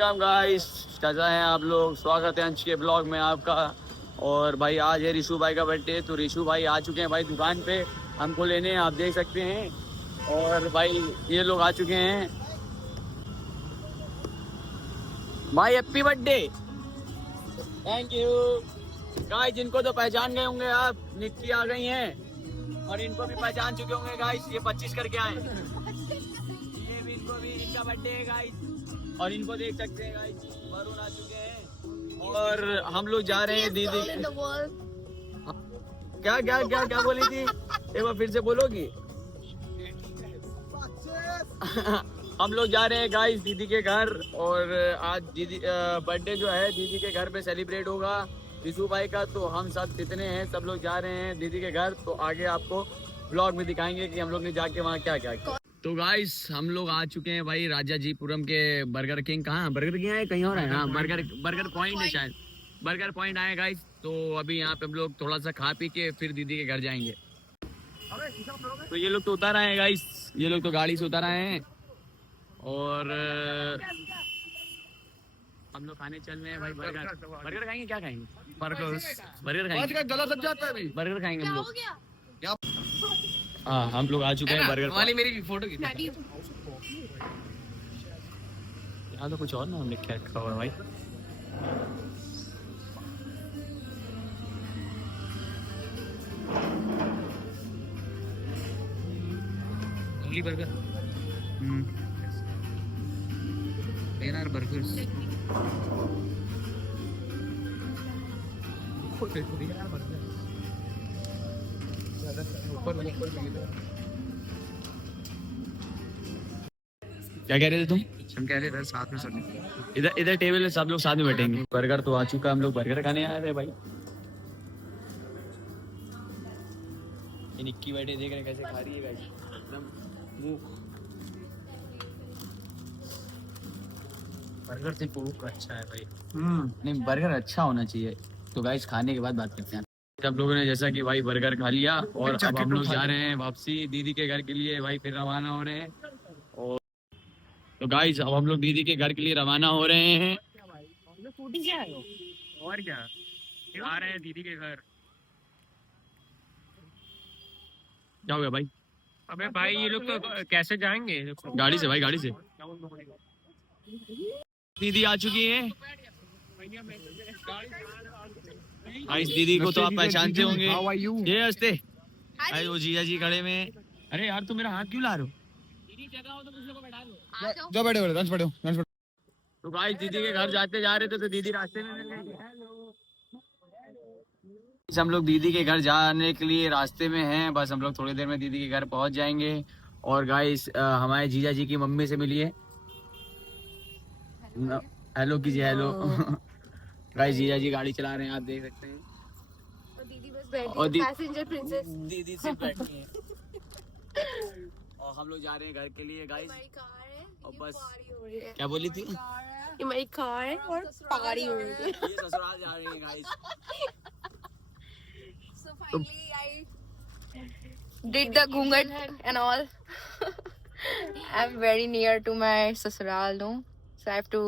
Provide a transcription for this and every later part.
Welcome guys, कैसा हैं आप लोग। स्वागत है अंश के ब्लॉग में आपका। और भाई आज है ऋषु भाई का बर्थडे, तो ऋषु भाई आ चुके हैं भाई दुकान पे हमको लेने, आप देख सकते हैं। और भाई ये लोग आ चुके हैं। भाई happy birthday, thank you guys. जिनको तो पहचान गए होंगे आप, निक्की आ गई हैं और इनको भी पहचान चुके होंगे गाइस। ये 25 करके आए, ये भी इनको भी इनका बर्थडे है गाइस। और इनको देख सकते हैं गाइस, वरुण आ चुके हैं। और हम लोग जा रहे हैं दीदी। क्या क्या क्या क्या बोली थी, एक बार फिर से बोलोगी। हम लोग जा रहे हैं गाइस दीदी के घर। और आज दीदी बर्थडे जो है दीदी के घर पे सेलिब्रेट होगा ऋषु भाई का। तो हम सब जितने हैं सब लोग जा रहे हैं दीदी के घर। तो आगे आपको ब्लॉग में दिखाएंगे कि हम लोग ने जाके वहाँ क्या क्या किया। तो गाइस हम लोग आ चुके हैं भाई राजा जी पुरम के बर्गर किंग। कहाँ बर्गर किंग है, कहीं और है। हाँ बर्गर पॉइंट है शायद, बर्गर पॉइंट आए गाइस। तो अभी यहाँ पे हम लोग थोड़ा सा खा पी के फिर दीदी के घर जाएंगे। तो ये लोग तो उतर आए हैं गाइस, ये लोग तो गाड़ी से उतर आए हैं। और हम लोग खाने चल रहे हैं भाई बर्गर। बर्गर खाएंगे, क्या खाएंगे? बर्गर खाएंगे, गला लग जाता है। बर्गर खाएंगे हम लोग। हाँ हम लोग आ चुके हैं बर्गर वाली। मेरी भी फोटो यहाँ तो कुछ और ना हमने क्या रखा हुआ भाई। Only burger, there are burgers. क्या कह रहे थे तुम? हम कह रहे थे साथ में सब इधर इधर टेबल में सब लोग साथ में बैठेंगे। बर्गर तो आ चुका, हम लोग बर्गर खाने आए थे भाई। ये निक्की बैठे देख रहे कैसे खा रही है गाइस, एकदम बर्गर से बहुत अच्छा है भाई। नहीं बर्गर अच्छा होना चाहिए। तो गाइस खाने के बाद बात करते हैं। सब लोगों ने जैसा कि भाई बर्गर खा लिया और अब हम लोग जा रहे हैं वापसी दीदी के घर के लिए भाई, फिर रवाना हो रहे हैं। और तो गाइस अब हम लोग दीदी के घर के लिए रवाना हो रहे हैं। और क्या आ रहे हैं दीदी के घर। क्या हो गया भाई? अबे भाई ये लोग तो कैसे जाएंगे? गाड़ी से भाई, गाड़ी से। दीदी आ चुकी है। इस दीदी को तो आप पहचानते होंगे, ये हंसते भाई वो जीजा जी खड़े में। अरे यार तुम मेरा हाथ क्यों ला रहे हो? जो बैठे लंच बैठो। तो गाइस दीदी के घर जाते जा रहे थे तो दीदी रास्ते में मिल गई। हम लोग दीदी के घर जाने के लिए रास्ते में हैं, बस हम लोग थोड़ी देर में दीदी के घर पहुंच जाएंगे। और गाइस हमारे जीजा जी की मम्मी से मिलिए, हेलो कीजिए, हेलो। गाइस जीजा जी गाड़ी चला रहे हैं, आप देख सकते हैं। और पैसेंजर प्रिंसेस दीदी से बैठी है। और हम लोग जा रहे हैं घर के लिए गाइस। और बस क्या बोली थी? ये मेरी कार है और पारी हो रही है। ये ससुराल जा रही है guys. So finally I did the घूंघट and all. I'm very near to my ससुराल no, so I have to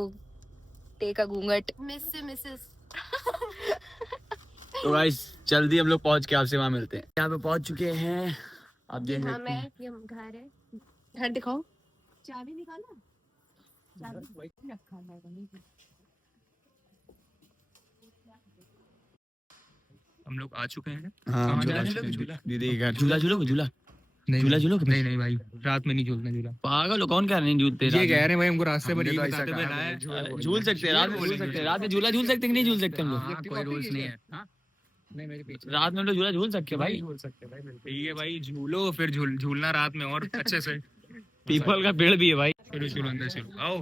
take a घूंघट. Mrs. तो गाइस जल्दी हम लोग पहुंच के आपसे वहाँ मिलते हैं। यहाँ पे पहुंच चुके हैं, आप देख सकते हैं। ये घर है, घर दिखाओ। चाबी निकालो, चाबी रखा है। हम लोग आ चुके हैं। हाँ दीदी के घर। झूला झूलोगे? झूला झूला झूलोगे? नहीं नहीं भाई, रात में नहीं झूलना झूला। पागल हो, कौन कह रहे हैं झूलते? ये कह रहे हैं भाई हमको रास्ते में झूल सकते हैं रात में, झूल सकते हैं रात में। झूला झूल सकते हैं कि नहीं झूल सकते हम लोग? कोई रूल्स नहीं है। रात में हम लोग झूला झूल सकते हैं भाई। झूल सकते भाई, ठीक है भाई झूलो, फिर झूलना रात में और अच्छे से। पीपल का पेड़ भी है भाई। चलो अंदर चलो, आओ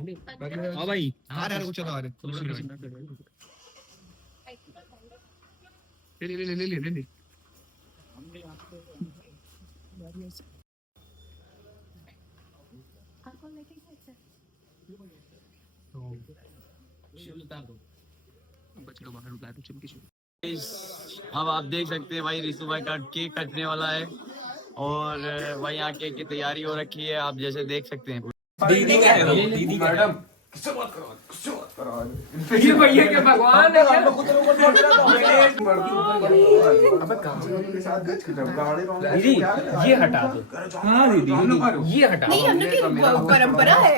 भाई। ले। अब आप देख सकते हैं भाई ऋषु भाई का केक कटने वाला है। और वही यहाँ केक की तैयारी हो रखी है, आप जैसे देख सकते हैं। दीदी मैडम किससे बात करो? ये भैया के भगवान है क्या? दीदी ये हटा दो। हाँ दीदी ये हटा दो। परंपरा है।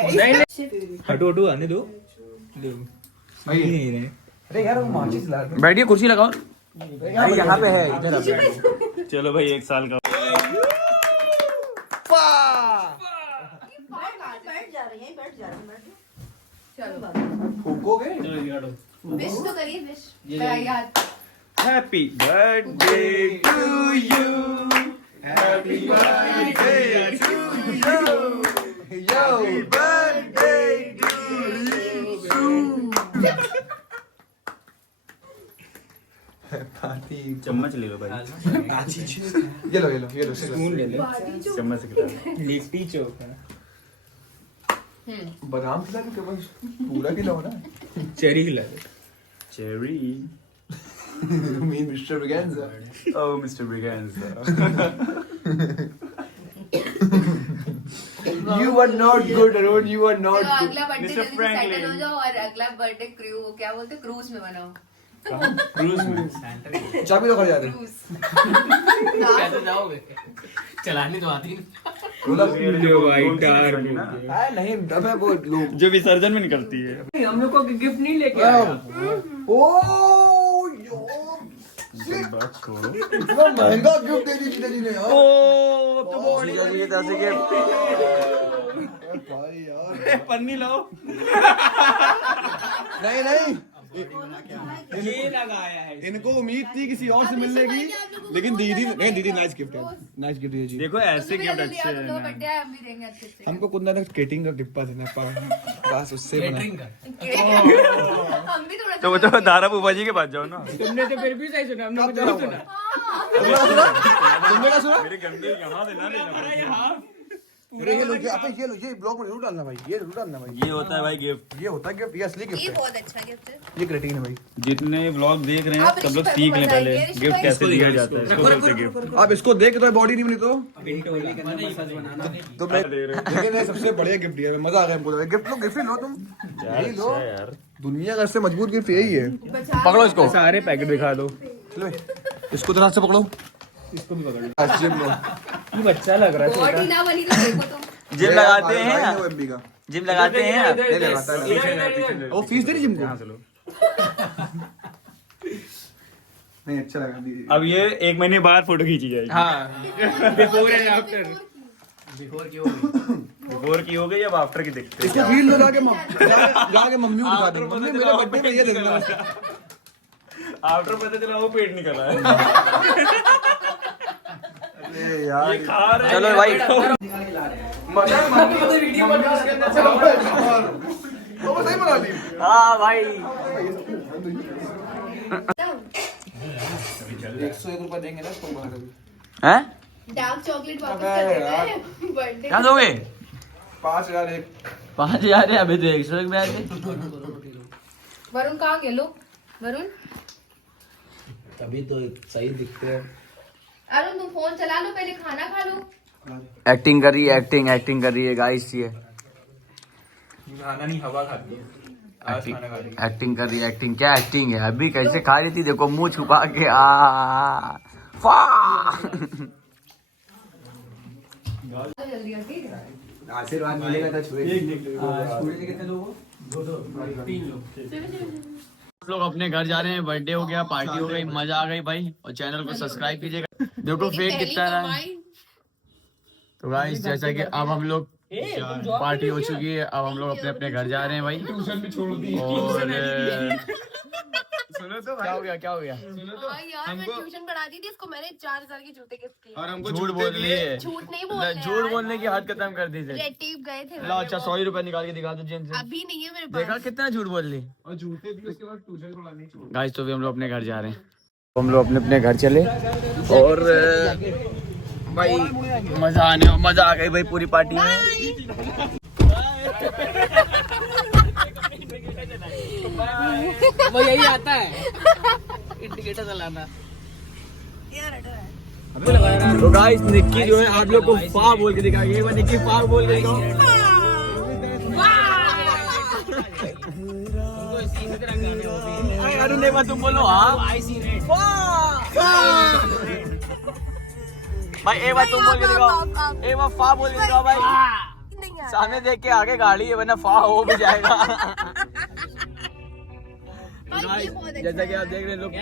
हटो हटो आने दो। बैठिए कुर्सी लगाओ। अरे यहाँ पे है इधर चलो भाई 1 साल का विश तो करिए विश। याद happy birthday to you happy birthday to you happy birthday to you चम्मच ले लो भाई ये लो स्पून ले ले। चम्मच से खिला लिट्टी चोखा। बादाम खिला के केवल पूरा खिलाओ ना चेरी खिला दे। Cherry mean mister Braganza oh mister Braganza You are not good, Arun. You are not चलो good. अगला बर्थडे Mr. जल्दी Franklin. सेटल हो जाओ और अगला बर्थडे क्रू क्या बोलते क्रूज में बनाओ। क्रूज में चाबी तो कर जाते हैं। क्रूज। कैसे जाओगे? चलानी तो आती नहीं। नहीं डब है वो लोग। जो विसर्जन में निकलती है हम लोग को गिफ्ट नहीं लेके आया। बात छोड़ो इतना महंगा गिफ्ट दे दी जीजा जी ने यार। जीजा जी के तरफ से गिफ्ट भाई यार। पन्नी लाओ नहीं ये लगाया है। इनको उम्मीद थी किसी और से मिलने की, लेकिन दीदी नाइस गिफ्ट है। नाइस गिफ्ट है जी। देखो ऐसे गिफ्ट अच्छे हैं बर्थडे है हम भी देंगे अच्छे से। हमको कुंदा तक केटिंग का डिब्बा देना बस उससे बना। हम भी थोड़ा तो तो दारा बुबा जी के पास जाओ ना तुमने तो फिर भी सही सुना। हमने कुछ नहीं सुना। तुमने क्या सुना? मेरे गंदे यहाँ देना ये लो ये ब्लॉग में जरूर डालना भाई। ये जरूर डालना भाई। ये होता है भाई गिफ्ट ये होता है गिफ्ट। ये असली ये गिफ्ट है। बहुत अच्छा गिफ्ट है। ये ग्रेटिंग है भाई। जितने व्लॉग देख रहे हैं आप सब लोग ऋषि सीख भाई लें को पहले बताइए, ऋषि गिफ्ट भाई कैसे दिया जाता है इसको बोलते गिफ्ट आप इसको देख तो बॉडी नहीं बनी तो मैं दे रहे लेकिन ये सबसे बढ़िया गिफ्ट दिया है। मजा आ गया हमको। गिफ्ट लो गिफ्ट लो तुम। यही लो यार दुनिया का सबसे मजबूत गिफ्ट यही है। पकड़ो इसको। सारे पैकेट दिखा दो चलो इसको तो हाथ से पकड़ो। इसको भी पकड़ लो। जिम लो। ये बच्चा लग रहा है बॉडी छोटा। ना बनी तो देखो तुम। जिम लगाते हैं OMB का जिम लगाते हैं नहीं लगाता है। वो फीस दे रही जिम को। नहीं अच्छा लगा दीदी। अब ये 1 महीने बाद फोटो खींची जाएगी हाँ बिफोर एंड आफ्टर। बिफोर की हो गई अब आफ्टर की देखते हैं इसको फील लो जाके मम्मी को दिखा दे। मम्मी मेरे बर्थडे में ये देखना। आफ्टर पता चला वो पेट निकला है अरे यार ये खा रहे हैं चलो भाई। वो सही बना ली। हाँ भाई। 101 रुपए देंगे ना इसको बना के। हैं? डार्क चॉकलेट वापस कर देते हैं बर्थडे। क्या दोगे? 5000 एक 5000 है अभी तो 100 में आते। वरुण कहाँ गए लोग? वरुण तभी तो सही दिखते हैं। अरुण तुम फोन चला लो पहले खाना खा लो। एक्टिंग कर रही है एक्टिंग कर रही है गाइस ये। खाना नहीं हवा खाती है। आज खाना खा रही है। एक्टिंग कर रही है एक्टिंग। क्या एक्टिंग है? अभी कैसे खा रही थी देखो मुंह छुपा के। जल्दी ठीक है। आशीर्वाद मिलेगा तो छुए। लोग अपने घर जा रहे हैं। बर्थडे हो गया पार्टी हो गई मजा आ गई भाई। और चैनल को सब्सक्राइब कीजिएगा। देखो फेक कितना रहा है। तो गाइस जैसा कि अब हम लोग पार्टी हो चुकी है। अब हम लोग अपने अपने घर जा रहे हैं भाई। ट्यूशन भी छोड़ दी। और सुनो तो क्या हो गया हाँ यार मैं ट्यूशन पढ़ाती थी इसको। मैंने 4000 के जूते गिफ्ट किए। और हमको झूठ बोल रही है। झूठ नहीं बोल रहे झूठ बोलने की हद खत्म कर दी थे। रेड टेप गए थे। लो अच्छा 100 रुपए निकाल के दिखा दो जेन से। अभी नहीं है मेरे देखा पास। कितना झूठ बोल ली। और जूते भी उसके बाद ट्यूशन को लानी छोड़। गाइस तो भी हम लोग अपने घर जा रहे हैं। हम लोग अपने अपने घर चले और भाई मजा आ गई भाई पूरी पार्टी में। वो यही आता है इंडिकेटर चलाना। तो गाइस निक्की जो है आप लोग को फा बोल के दिखाएगी। एक बार निक्की फा बोल के दिखाओ। अरुण एक बार तुम बोलो हाँ भाई एक बार तुम बोल के दिखाओ एक बार फा बोल के दिखाओ भाई सामने देख के आगे गाड़ी है वरना फा हो भी जाएगा जैसा कि आप देख रहे हैं लोग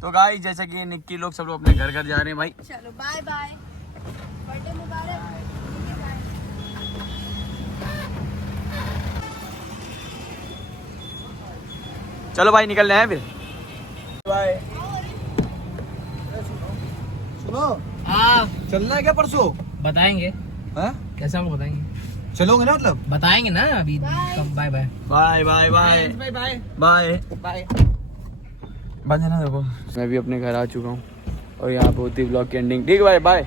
तो गाइस जैसे कि निक्की लोग सब लोग अपने घर घर जा रहे हैं भाई चलो बाय बाय बर्थडे मुबारक चलो भाई निकल रहे हैं फिर बाय सुनो चलना है क्या परसों बताएंगे हाँ? कैसे आपको बताएंगे चलोगे ना मतलब बताएंगे ना अभी कब bye bye bye bye bye bye bye bye बंद है ना देखो मैं भी अपने घर आ चुका हूँ और यहाँ पे होती ब्लॉग की एंडिंग ठीक है भाई बाय